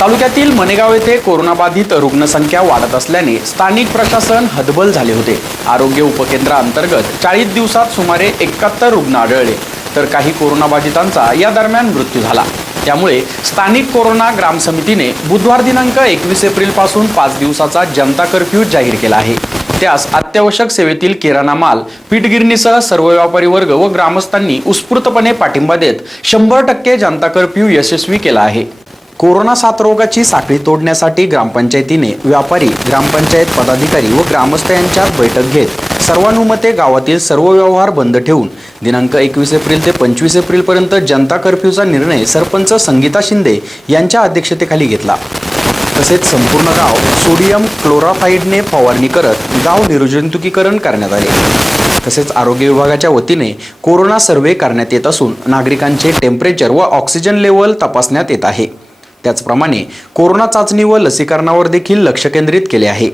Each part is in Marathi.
तालुक्यातील मनेगाव येथे कोरोनाबाधित रुग्णसंख्या वाढत असल्याने स्थानिक प्रशासन हतबल झाले होते. आरोग्य उपकेंद्राअंतर्गत चाळीस दिवसात सुमारे एकाहत्तर रुग्ण आढळले. तर काही कोरोनाबाधितांचा या दरम्यान मृत्यू झाला. त्यामुळे स्थानिक कोरोना ग्राम समितीने बुधवार दिनांक एकवीस एप्रिलपासून पाच दिवसाचा जनता कर्फ्यू जाहीर केला आहे. त्यास अत्यावश्यक सेवेतील किराणा माल पीठगिरणीसह सर्व व्यापारी वर्ग व ग्रामस्थांनी उत्स्फूर्तपणे पाठिंबा देत शंभर टक्के जनता कर्फ्यू यशस्वी केला आहे. कोरोना साथरोगाची साखळी तोडण्यासाठी ग्रामपंचायतीने व्यापारी ग्रामपंचायत पदाधिकारी व ग्रामस्थ यांच्यात बैठक घेत सर्वानुमते गावातील सर्व व्यवहार बंद ठेवून दिनांक एकवीस एप्रिल ते पंचवीस एप्रिलपर्यंत जनता कर्फ्यूचा निर्णय सरपंच संगीता शिंदे यांच्या अध्यक्षतेखाली घेतला. तसेच संपूर्ण गाव सोडियम क्लोराफाईडने फवारणी करत गाव निर्जंतुकीकरण करण्यात आले. तसेच आरोग्य विभागाच्या वतीने कोरोना सर्व्हे करण्यात येत असून नागरिकांचे टेम्परेचर व ऑक्सिजन लेवल तपासण्यात येत आहे. त्याचप्रमाणे कोरोना चाचणी व लसीकरणावर देखील लक्ष केंद्रित केले आहे.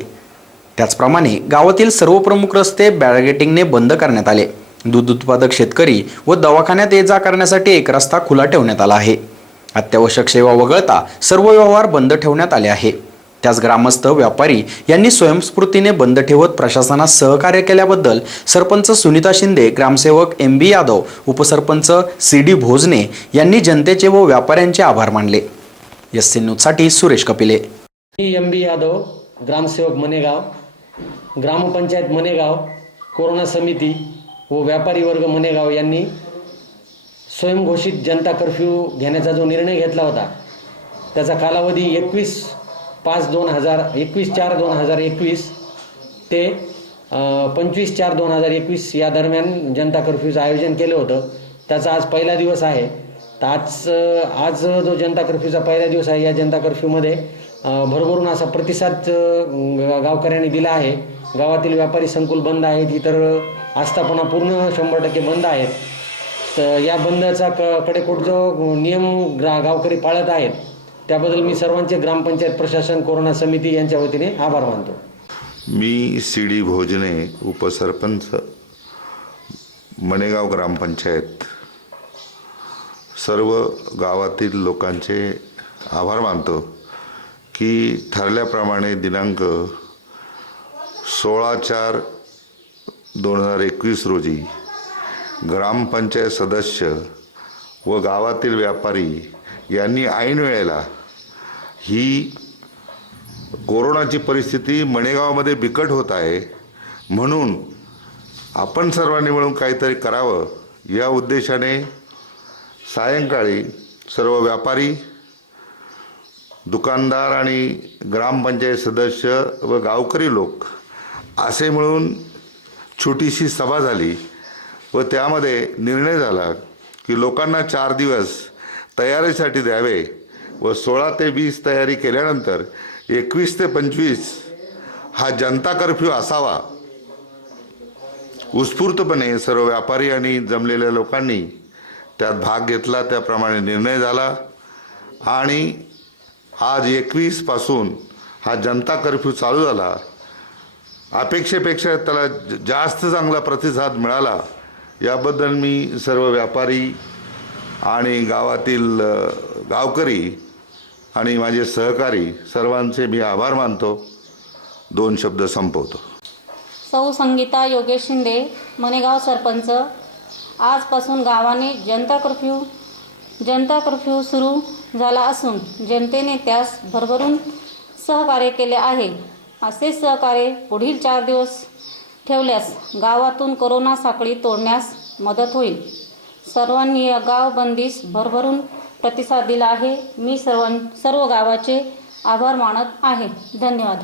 त्याचप्रमाणे गावातील सर्व प्रमुख रस्ते बॅरगेटिंगने बंद करण्यात आले. दूध उत्पादक शेतकरी व दवाखान्यात ये जा करण्यासाठी एक रस्ता खुला ठेवण्यात आला आहे. अत्यावश्यक सेवा वगळता सर्व व्यवहार बंद ठेवण्यात आले आहे. त्याच ग्रामस्थ व्यापारी यांनी स्वयंस्फूर्तीने बंद ठेवत प्रशासनास सहकार्य केल्याबद्दल सरपंच सुनीता शिंदे ग्रामसेवक एम बी यादव उपसरपंच सी डी भोजने यांनी जनतेचे व व्यापाऱ्यांचे आभार मानले. एस सी न्यूजसाठी सुरेश कपिले. मी एम बी यादव ग्रामसेवक मनेगाव ग्रामपंचायत मनेगाव कोरोना समिती व व्यापारी वर्ग मनेगाव यांनी स्वयंघोषित जनता कर्फ्यू घेण्याचा जो निर्णय घेतला होता त्याचा कालावधी एकवीस पाच दोन हजार एकवीस चार दोन हजार एकवीस ते पंचवीस चार दोन हजार एकवीस या दरम्यान जनता कर्फ्यूचं आयोजन केलं होतं. त्याचा आज पहिला दिवस आहे. तर आज आज जो जनता कर्फ्यूचा पहिला दिवस आहे या जनता कर्फ्यूमध्ये भरभरून असा प्रतिसाद गावकऱ्यांनी दिला आहे. गावातील व्यापारी संकुल बंद आहेत इतर आस्थापना पूर्ण शंभर टक्के बंद आहेत. तर या बंदचा क कडेकोट जो नियम ग्रा गावकरी पाळत आहेत त्याबद्दल मी सर्वांचे ग्रामपंचायत प्रशासन कोरोना समिती यांच्या वतीने आभार मानतो. मी सी डी भोजने उपसरपंच मणेगाव ग्रामपंचायत सर्व गावातील लोकांचे आभार मानतो की ठरल्याप्रमाणे दिनांक सोळा चार दोन हजार एकवीस रोजी ग्रामपंचायत सदस्य व गावातील व्यापारी यांनी ऐन वेळेला ही कोरोनाची परिस्थिती मणेगावामध्ये बिकट होत आहे. म्हणून आपण सर्वांनी मिळून काहीतरी करावं या उद्देशाने सायंकाळी सर्व व्यापारी दुकानदार आणि ग्रामपंचायत सदस्य व गावकरी लोक असे मिळून छोटीशी सभा झाली व त्यामध्ये निर्णय झाला की लोकांना चार दिवस तयारीसाठी द्यावे व सोळा ते वीस तयारी केल्यानंतर एकवीस ते पंचवीस हा जनता कर्फ्यू असावा. उत्स्फूर्तपणे सर्व व्यापारी आणि जमलेल्या लोकांनी त्यात भाग घेतला त्याप्रमाणे निर्णय झाला. आणि आज एकवीसपासून हा जनता कर्फ्यू चालू झाला. अपेक्षेपेक्षा त्याला जास्त चांगला प्रतिसाद मिळाला. याबद्दल मी सर्व व्यापारी आणि गावातील गावकरी आणि माझे सहकारी सर्वांचे मी आभार मानतो. दोन शब्द संपवतो. सौ संगीता योगेश शिंदे मनेगाव सरपंच आजपासून गावाने जनता कर्फ्यू जनता कर्फ्यू सुरू झाला असून जनतेने त्यास भरभरून सहकार्य केले आहे. असे सहकार्य पुढील चार दिवस ठेवल्यास गावातून करोना साखळी तोडण्यास मदत होईल. सर्वांनी या गाव बंदीस भरभरून प्रतिसाद दिला आहे. मी सर्वां सर्व गावाचे आभार मानत आहे. धन्यवाद.